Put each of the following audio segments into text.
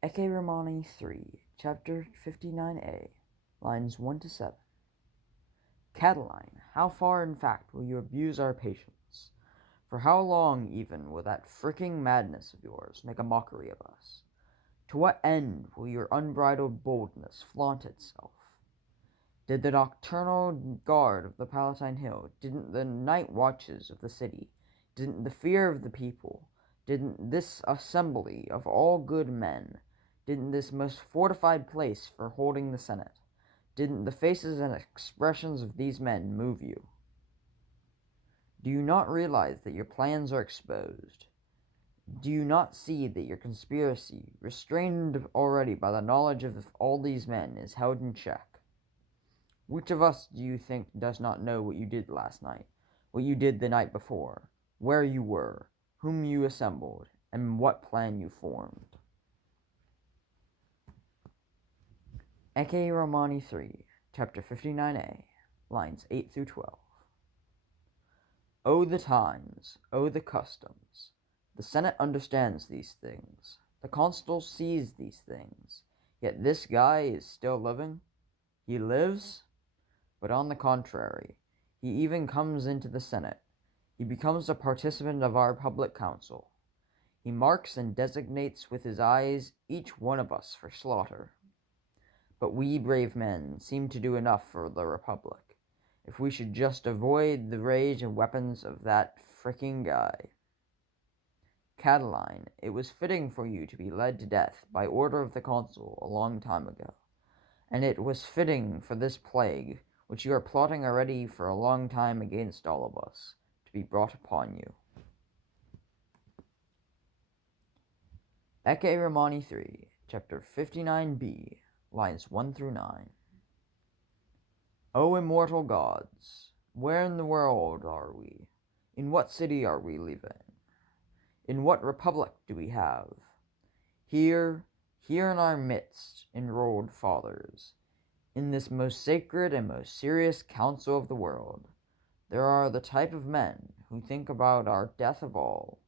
Ecce Romani 3, Chapter 59a, lines 1 to 7. Catiline, how far in fact will you abuse our patience? For how long even will that fricking madness of yours make a mockery of us? To what end will your unbridled boldness flaunt itself? Did the nocturnal guard of the Palatine Hill, didn't the night watches of the city, didn't the fear of the people, didn't this assembly of all good men, didn't this most fortified place for holding the Senate, didn't the faces and expressions of these men move you? Do you not realize that your plans are exposed? Do you not see that your conspiracy, restrained already by the knowledge of all these men, is held in check? Which of us do you think does not know what you did last night, what you did the night before, where you were, whom you assembled, and what plan you formed? Ecce Romani 3, Chapter 59a, lines 8 through 12. Oh, the times, oh, the customs. The Senate understands these things. The consul sees these things. Yet this guy is still living. He lives? But on the contrary, he even comes into the Senate. He becomes a participant of our public council. He marks and designates with his eyes each one of us for slaughter. But we brave men seem to do enough for the Republic, if we should just avoid the rage and weapons of that fricking guy. Catiline, it was fitting for you to be led to death by order of the consul a long time ago, and it was fitting for this plague, which you are plotting already for a long time against all of us, to be brought upon you. Ecce Romani 3, Chapter 59b, lines 1 through 9. O immortal gods, where in the world are we? In what city are we living? In what republic do we have? Here in our midst, enrolled fathers, in this most sacred and most serious council of the world, there are the type of men who think about our death of all,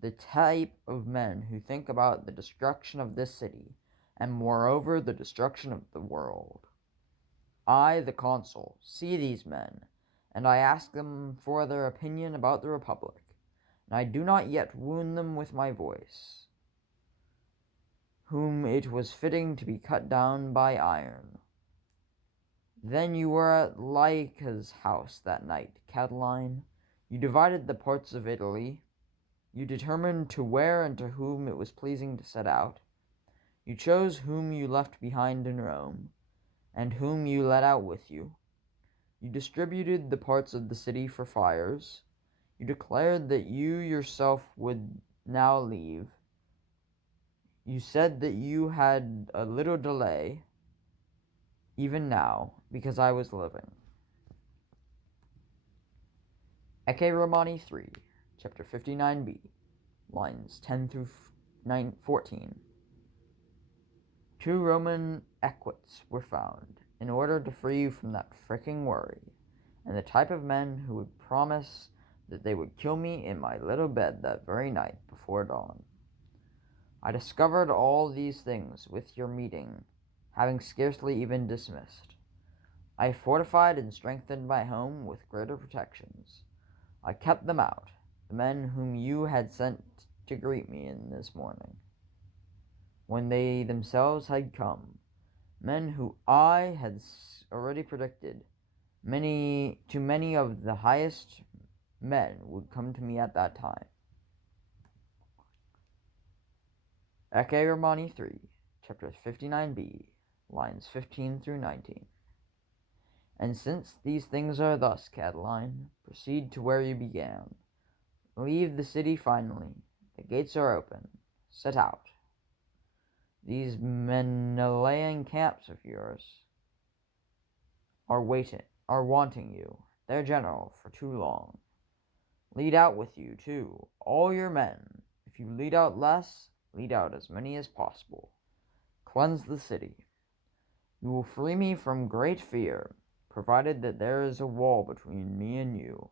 the type of men who think about the destruction of this city, and moreover the destruction of the world. I, the consul, see these men, and I ask them for their opinion about the Republic, and I do not yet wound them with my voice, whom it was fitting to be cut down by iron. Then you were at Lyca's house that night, Catiline. You divided the parts of Italy. You determined to where and to whom it was pleasing to set out. You chose whom you left behind in Rome, and whom you led out with you. You distributed the parts of the city for fires. You declared that you yourself would now leave. You said that you had a little delay, even now, because I was living. Ecce Romani 3, Chapter 59b, lines 10 through 14. 2 Roman equites were found, in order to free you from that fricking worry, and the type of men who would promise that they would kill me in my little bed that very night before dawn. I discovered all these things with your meeting, having scarcely even dismissed. I fortified and strengthened my home with greater protections. I kept them out, the men whom you had sent to greet me in this morning, when they themselves had come, men who I had already predicted, many of the highest men would come to me at that time. Ecce Romani 3, Chapter 59b, lines 15 through 19. And since these things are thus, Catiline, proceed to where you began. Leave the city finally. The gates are open. Set out. These Menelaean camps of yours are wanting you, their general, for too long. Lead out with you, too, all your men. If you lead out less, lead out as many as possible. Cleanse the city. You will free me from great fear, provided that there is a wall between me and you.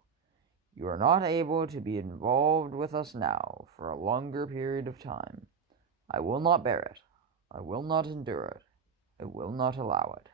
You are not able to be involved with us now for a longer period of time. I will not bear it. I will not endure it. I will not allow it.